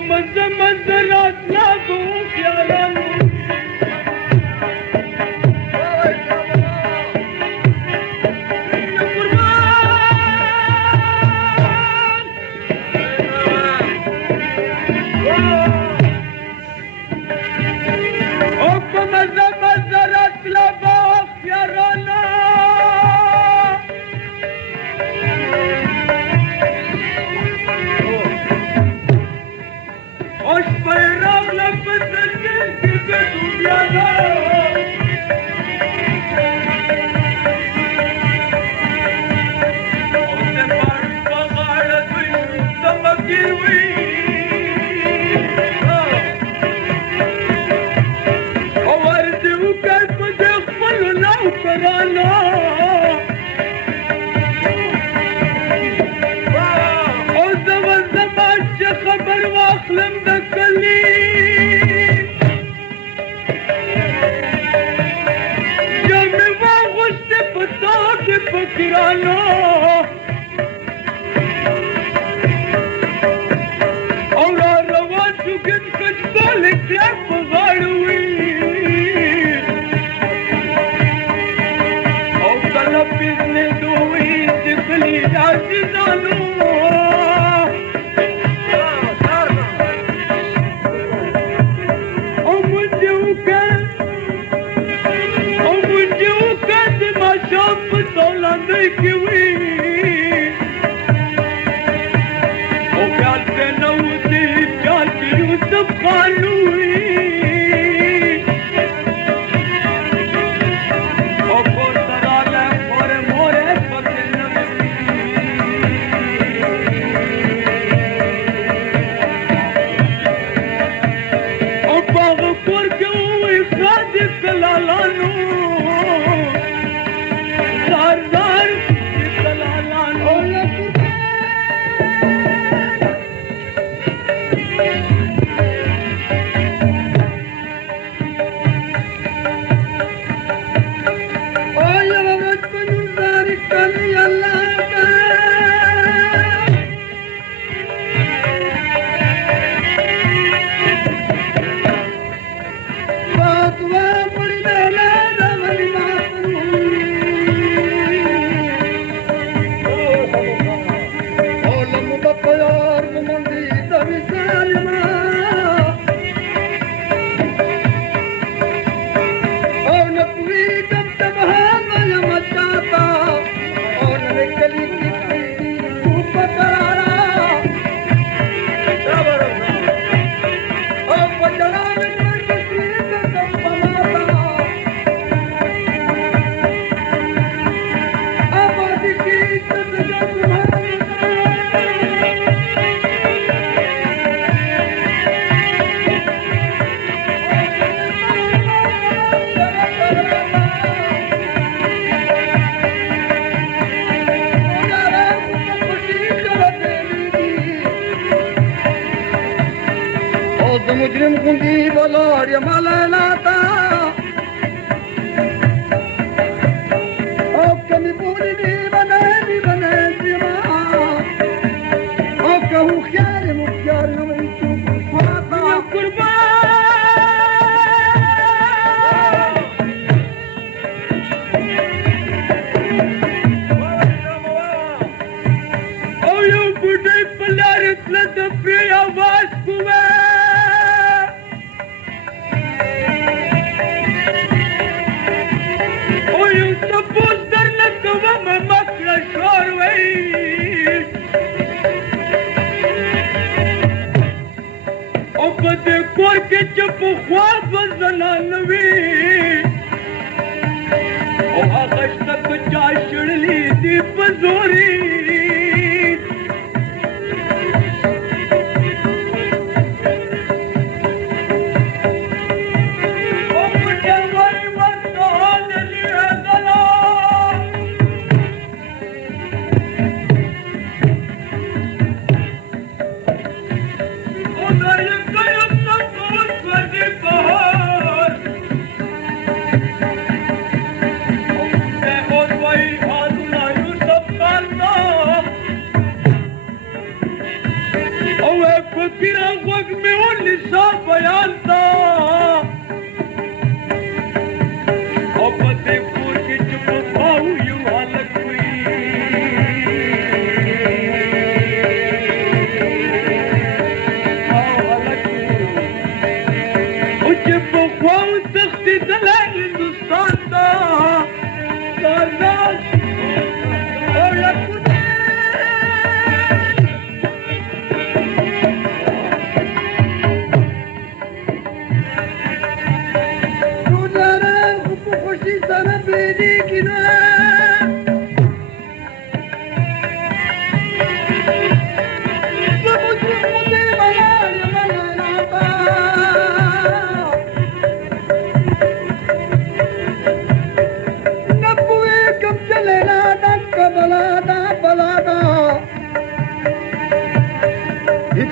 منزلات لابوك يا رب मुजरिम कुंदी बोलोर ये मलनाता ओ कमी पूरी दी बने जीवा ओ कहूँ ख्याल मुख्यार नवरी तू कुर्बाता कुर्बान ओ यो बुढ़े पलारित लद प्रिय आवाज कुवे Porque yo puedo zananvi o agash tak jashli di bazori Oh قصه بیان تا او پته پور کې چپ پاو یو حالک وي او حالک او چپ پاو تخت دل هندوستان تا سردار او لکو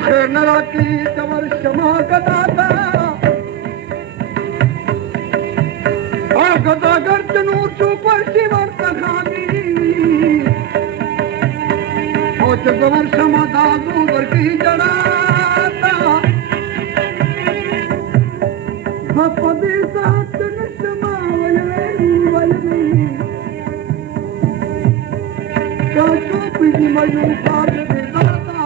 خیر نراکی کمر شما کداتا آگدا گردنو چوپر شیور تخانی اوچ کمر شما دادو برکی جڑاتا بپدی ساتھ نشما ویلی کاشو پیدی مجھو ساتھ دیداتا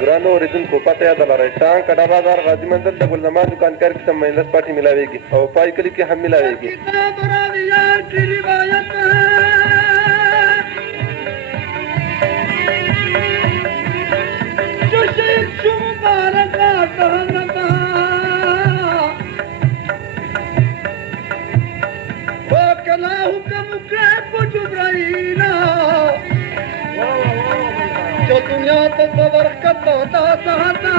ګرانو اوریدونکو پته یاد لرئ ټانک اډا بازار غازي منزل د ګلزمان دکانکار کې سم مهندس پاټي ملاويږي او پای کلی کې هم ملاويږي دنیا تصور کرتا ہوتا سہتا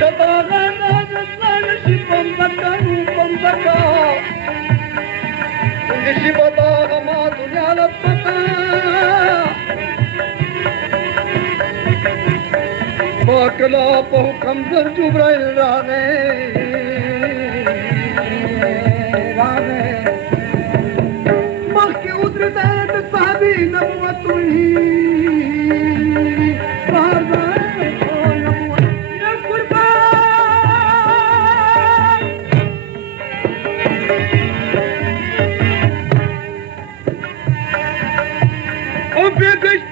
جباغا نازلان شبم بکا انگشی بطاغ ما دنیا لطفتا بار कला पो कमजोर जुब्राइल रागे रागे मख के उतरता है तो साबी नबुवत हुई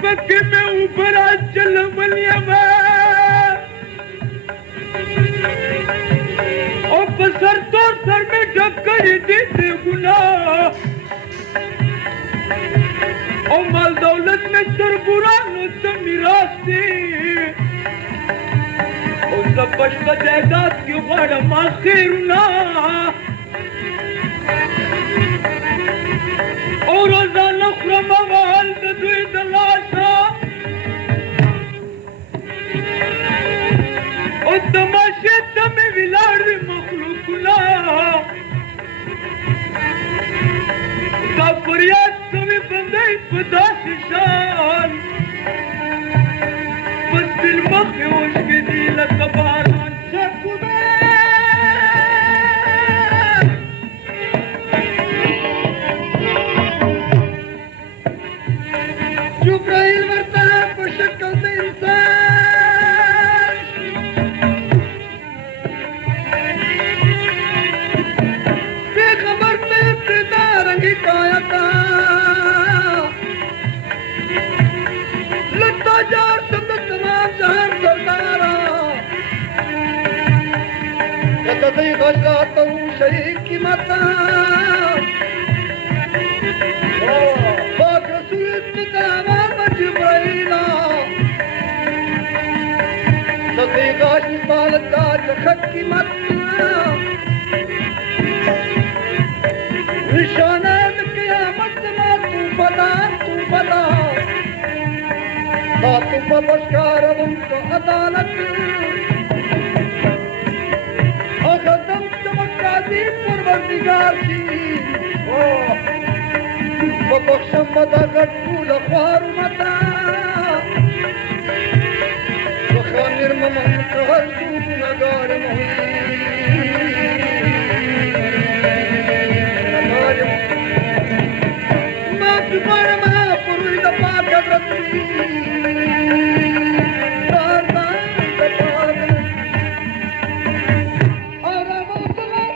पक्के में ऊपर आज चल मलिया में और पसर तो सर में ढक्कर देते गुना और माल दौलत में सरबुरा तो मिराज से और सब बचता जायदाद की बड़ा माखिर ना और रोजाना खुरमा वाल दुई दलाशा और तमाशे तमें विलार मखलूकुला फरियाद तमें बंदे पदाश शान बस दिल मखे उसके दिल कबारान जुब्राइल मरता है पर शक्ल से इंसान बेखबर से इब्तिदा रंगी कायता लगता जार सब तमाम जहान सरदारा कतई गशा तो शरीक की माता की मत निशानात क़यामत में तू बता तू बशकार उनको अदालत अकदम चमकादी परवरदिगार की बख्शम मदा गटूल ख्वार मता निर्मम कहर नगार मोही